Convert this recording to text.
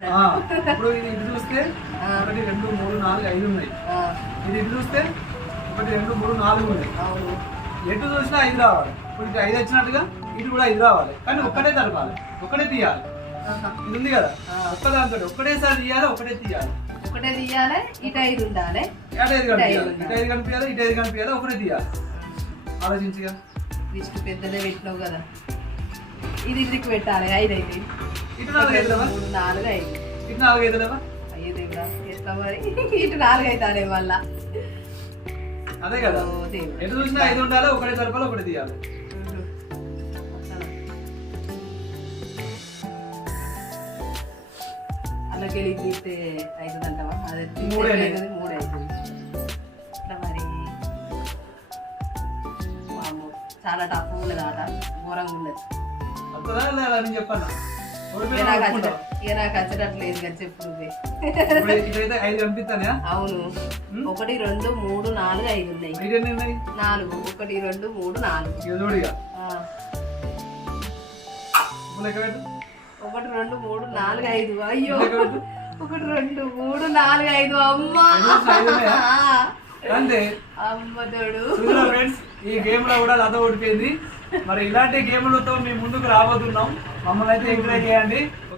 ఇప్పుడు ఇది ఇటు చూస్తే 1 2 3 4 5 ఉన్నాయి. ఇది ఇటు చూస్తే 1 2 3 4 ఉన్నాయి. ఎటు చూసినా 5 రావాలి. ఇప్పుడు ఇటు 5 వచ్చినట్టుగా ఇటు కూడా 5 రావాలి. కానీ ఒక్కటే తరపాలి, ఒక్కటే తీయాలి. ఇది ఉంది కదా, ఒక్కదాంతో ఒక్కటేసారి తీయాలి, ఒకటే తీయాలి. ఒకటే తీయాలి, ఇటు 5 ఉండాలి, ఇటు 5 కనిపించాలి, ఇటు 5 కనిపించాలి, ఇటు 5 కనిపించాలి, ఒకటే తీయాలి. ఆలోచించిగా లిస్ట్ పెద్దదే పెట్టినావు కదా. ఇది ఇంటికి పెట్టాలి 5 అయితే ఇటు 4 అవుతుందా? 3 4 5 ఇటు 4 అవుతుందా? అయ్యో దేవుడా ఎట్లా మరి ఇటు 4 అవుతానే మళ్ళా. అదే కదా, ఎటు చూసినా 5 ఉండాలి, ఒకటే తరపాలి, ఒకటి తీయాలి. అలాగే వెళ్ళి తీస్తే 5 అంటావా? అదే 3 అవుతుంది. ఇట్లా మరి చాలా టఫ్ ఉన్నది ఆట, ఘోరంగా ఉన్నది. చెప్పాను ఇక నాకు వచ్చేటట్లేదు కదా చెప్పు నువ్వే. ఇటైతే 5 కనిపిస్తానా? అవును, 1 2 3 4 5 ఉన్నాయి. 4 1 2 3 4 1 2 3 4 5. అయ్యో 1 2 3 4 5 అమ్మా అంతే. అమ్మతోడు ఫ్రెండ్స్, ఈ గేమ్ లో కూడా లత ఓడిపోయింది. మరి ఇలాంటి గేమ్లతో మేము ముందుకు రాబోతున్నాం. మమ్మల్ని అయితే ఎంకరేజ్ చేయండి.